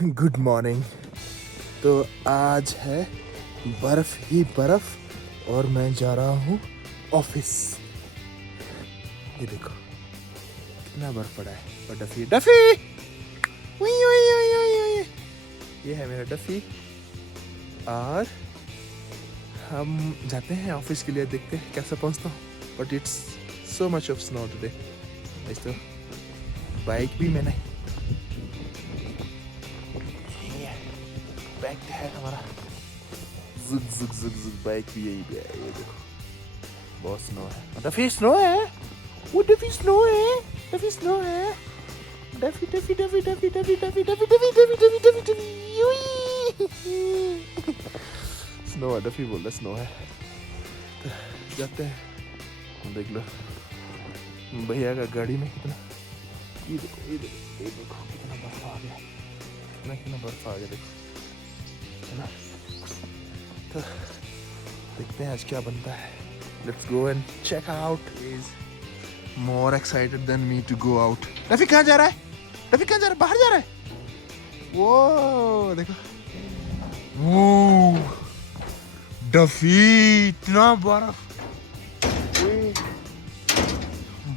Good morning. तो आज है बर्फ ही बर्फ और मैं जा रहा हूँ ऑफिस। ये देखो कितना बर्फ पड़ा है। और डफी डफी उई, उई, उई, उई, उई। ये है मेरा डफी और हम जाते हैं ऑफिस के लिए। देखते हैं कैसे पहुँचता हूँ। But it's so much of snow today. तो बाइक भी मैंने बैग है हमारा। जुग जुग जुग जुग बाइक भी यही पे है। ये देखो बहुत स्नो है। डफी स्नो है। वो डफी स्नो है। डफी स्नो है। Duffy Duffy Duffy Duffy Duffy Duffy Duffy Duffy Duffy Duffy Duffy Duffy snow है। डफी बोल रहा स्नो है। तो जाते हैं। देख लो भैया का गाड़ी में कितना ये देखो ये देखो ये देखो कितना बर्फ आ गया। कितना बर्फ आ गया देखो है ना। तो देखते हैं आज क्या बनता है। Let's go and check out. Is more excited than me to go out. Rafi कहाँ जा रहा है? रफी कहाँ जा रहा है? बाहर जा रहा है। वो देखो वो डफी इतना बर्फ।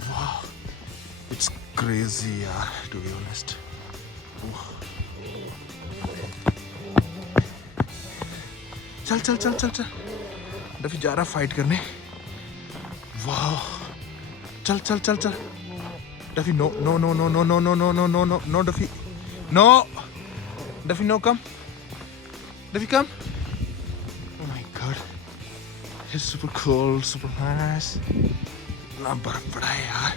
वाह इट्स क्रेजी यार टू बी ऑनेस्ट। चल चल चल चल चल। डफी जा रहा फाइट करने। वाह चल चल चल चल। Duffy no no no no no no no no no no no no Duffy no. Duffy no come. Duffy come. Oh my God it's super cold super nice. इतना बर्फ पड़ा है यार।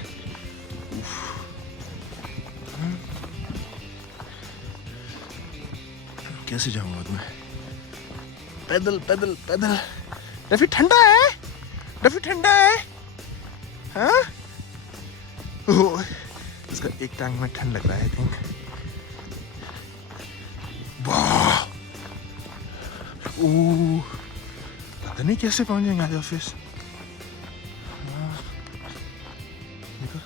कैसे जाऊंगा मैं? पैदल पैदल पैदल। डफी ठंडा है। डफी ठंडा है। हाँ इसका एक टांग में ठंड लग रहा है आई थिंक। वाह पता नहीं कैसे पहुंचेंगे आज ऑफिस। देखो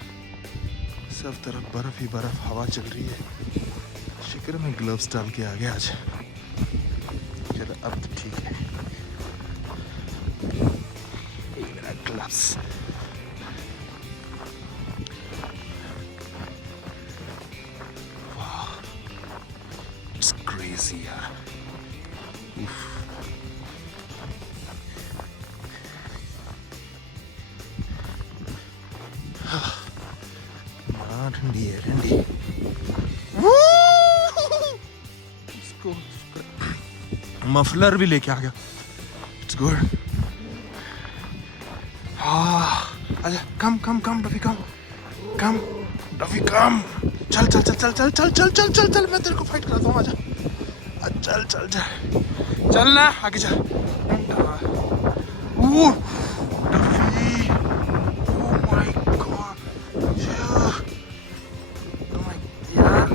सब तरफ बर्फ ही बर्फ हवा चल रही है। शुक्र मैं ग्लव्स डाल के आ गया आज। चलो अब तो ठीक है। ये मेरा ग्लव्स। वाह इट्स क्रेजी यार। ठंडी है ठंडी। इसको मफलर भी लेके आ गया। It's good. आजा कम कम कम डफी कम कम डफी कम। चल चल चल चल चल चल चल चल चल चल मैं तेरे को फाइट कराता हूँ। आजा चल चल चल चल ना आगे चल। डफी ओह माय गॉड यार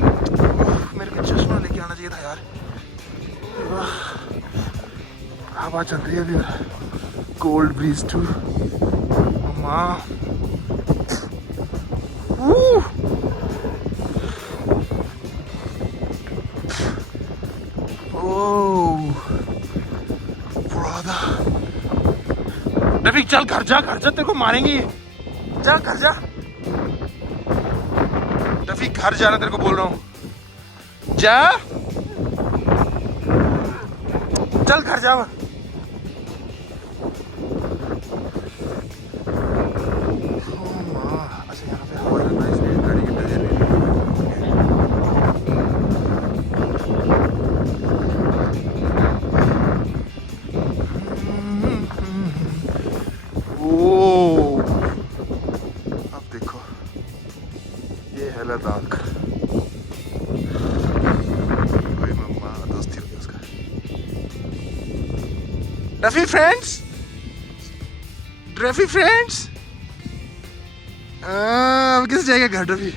मेरे को चश्मा लेके आना चाहिए था यार। हवा चल रही है अभी। कोल्ड ब्रीज टू माँ। डफी चल घर जा तेरे को मारेंगे। जा घर जा डफी घर जाना तेरे को बोल रहा हूँ। जा चल घर जा। अच्छा यहाँ पे हवा चल रहा है इसलिए गाड़ी की टक्कर नहीं। अब देखो ये है लद्दाख। भाई मम्मा दोस्ती हो गया उसका। डफी फ्रेंड्स डफी फ्रेंड्स अब कैसे जाएगा घर? डफी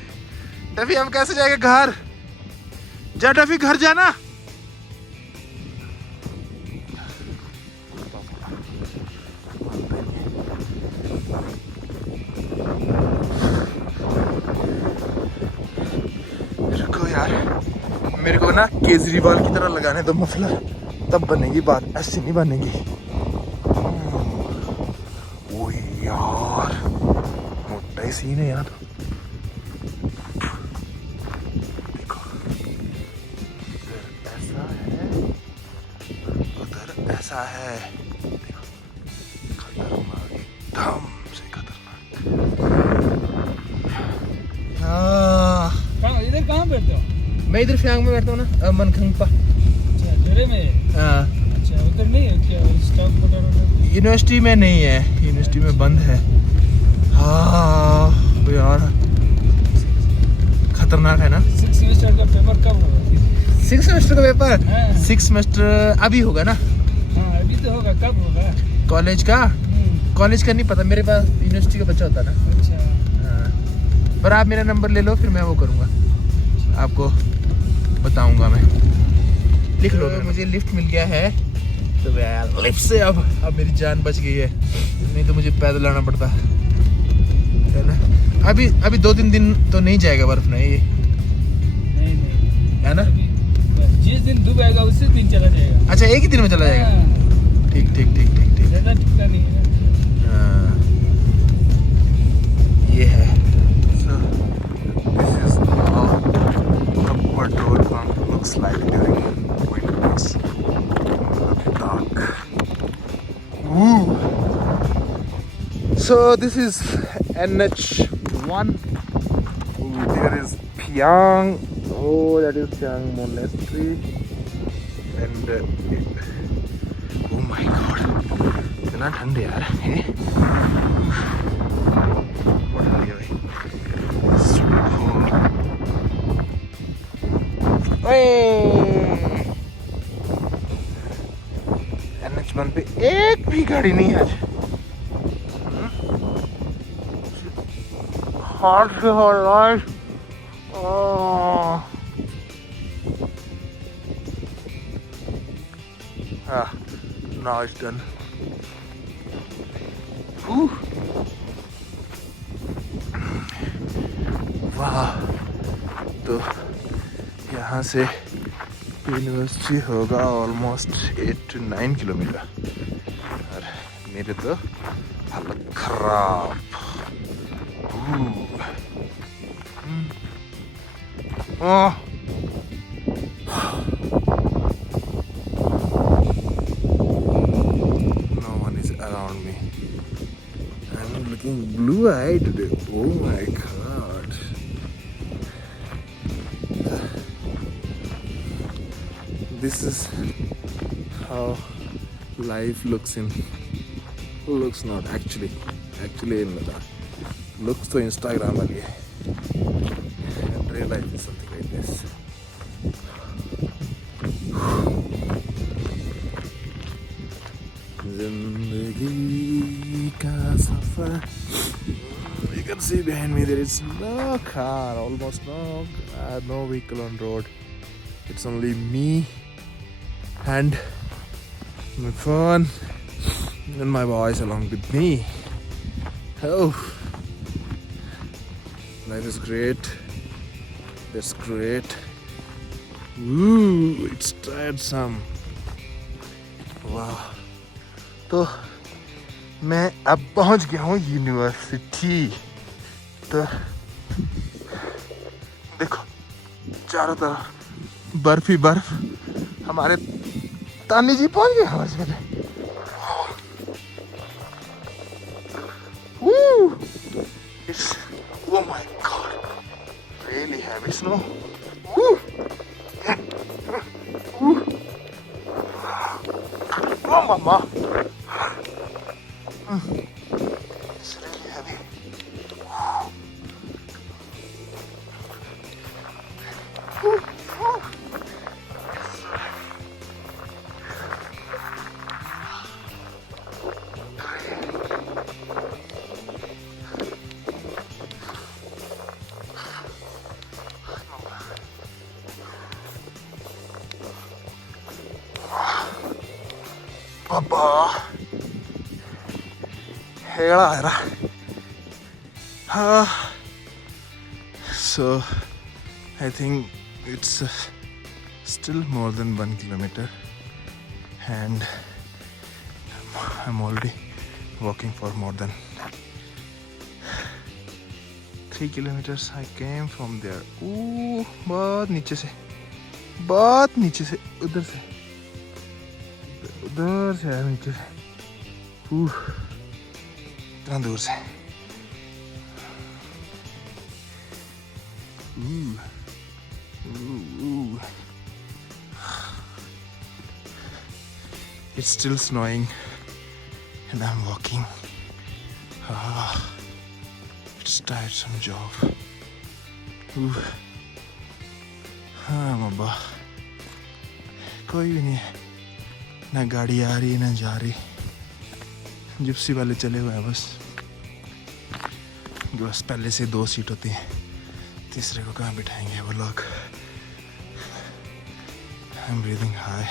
डफी हम कैसे जाएगा घर? जा डफी घर जाना। मेरे को ना केजरीवाल की तरह लगाने दो मफलर, तब बनेगी बात, ऐसे नहीं बनेगी। ओ यार मोटा ही सीन है यार। देखो इधर ऐसा है, उधर ऐसा है। देखो खतरनाक, एकदम से खतरनाक। इधर कहाँ बैठते हो? मैं इधर फ्यांग में बैठता हूँ ना, मनखंगपा। अच्छा जोरे में? हाँ। अच्छा उधर नहीं है क्या स्टॉक वगैरह? यूनिवर्सिटी में नहीं है, यूनिवर्सिटी में बंद है। हाँ यार खतरनाक है ना। 6 सेमेस्टर का पेपर कब होगा? 6 सेमेस्टर का पेपर? हाँ। 6 सेमेस्टर अभी होगा ना। हाँ अभी तो होगा, कब होगा? कॉलेज का? कॉलेज का नहीं पता, मेरे पास यूनिवर्सिटी का बच्चा होता ना। अच्छा हाँ। पर आप मेरा नंबर ले लो, फिर मैं वो करूँगा, आपको बताऊँगा मैं। लिख लो। मुझे लिफ्ट मिल गया है तो मैं लिफ्ट से अब मेरी जान बच गई है, नहीं तो मुझे पैदल आना पड़ता है ना। अभी 2-3 दिन तो नहीं जाएगा बर्फ ना ये, नहीं है ना। जिस दिन धूप आएगा उसी दिन चला जाएगा। अच्छा एक ही दिन में चला जाएगा। ठीक ठीक ठीक ठीक ठीक। ज़्यादा टिकता नहीं है। हाँ ये है। So this is how the petrol pump looks like during winters. Ladakh. Woo. So this is NH1. There is Pyang. Oh, that is Pyang Monastery. And oh my God, इतना ठंड यार है। NH1 पे एक भी गाड़ी नहीं है आज। Hard से hard life. Now it's done. वाह, तो यहाँ से यूनिवर्सिटी होगा ऑलमोस्ट 8 to 9 किलोमीटर, और मेरे तो हालत खराब। No one is around me. I'm looking blue-eyed today. Oh my God. This is how life looks not actually in Ladakh. Looks to Instagram only. And real life is something like this. Zindagi ka safar. You can see behind me there is no car, almost no vehicle on road. It's only me and my phone and my boys along with me. Oh, life is great. That's great. Woo, it's tiresome. Wow. तो मैं अब पहुंच गया हूँ university. तो देखो चारों तरफ बर्फ ही बर्फ। हमारे तानी जी पहुंच गए हमारे जगह। It's oh my God, really heavy snow. Oh mama. It's really heavy. Papa, ಹೇಳಾರ. So I think it's Still more than 1 kilometer, and I'm already walking for more than 3 kilometers. I came from there. Ooh, बहुत नीचे से उधर से आया नीचे से. इतना दूर से. It's still snowing and I'm walking. It's tiresome job. हाँ मब्बा, कोई भी नहीं है, ना गाड़ी आ रही ना जा रही. जिप्सी वाले चले हुए हैं बस. पहले से 2 सीट होती है, तीसरे को कहाँ बिठाएंगे वो लोग. I'm breathing high.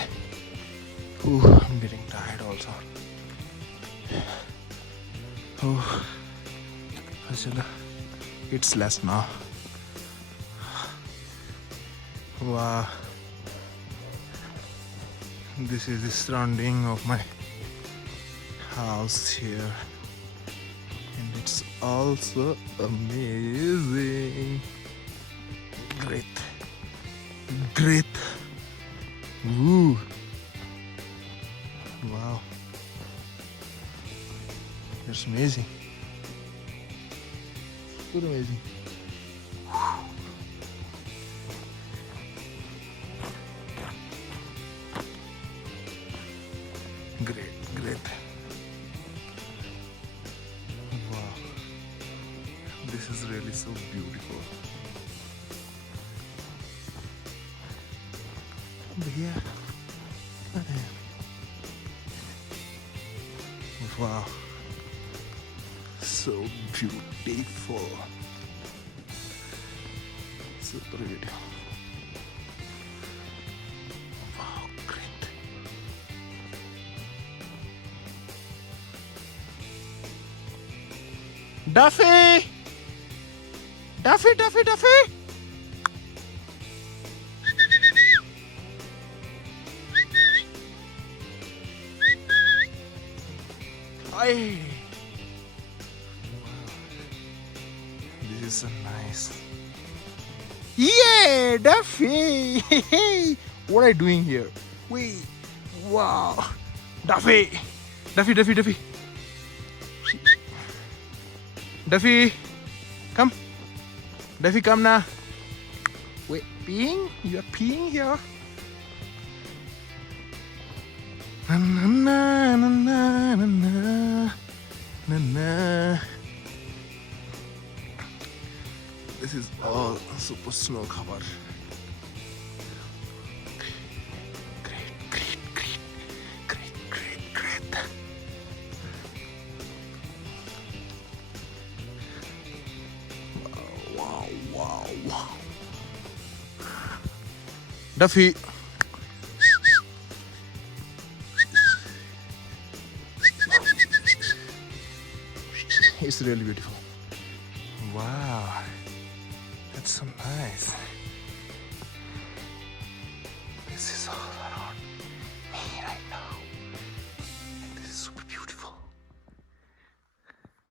I'm getting tired also. चलो, it's less now. Wow. This is the surrounding of my house here. And it's also amazing. Great. Woo. Wow. It's amazing. Super amazing. Great. Wow. This is really so beautiful. Yeah. Wow. So beautiful. Super beautiful. Wow, great. Duffy! Hey. Wow. This is so nice. Yeah, Duffy! What are you doing here? Wait. Wow. Duffy! Duffy, come. Duffy, come now. Wait, peeing? You are peeing here? Na na na na na na na na. This is all super snow cover. Great. Wow. Duffy. It's really beautiful. Wow, that's so nice. This is all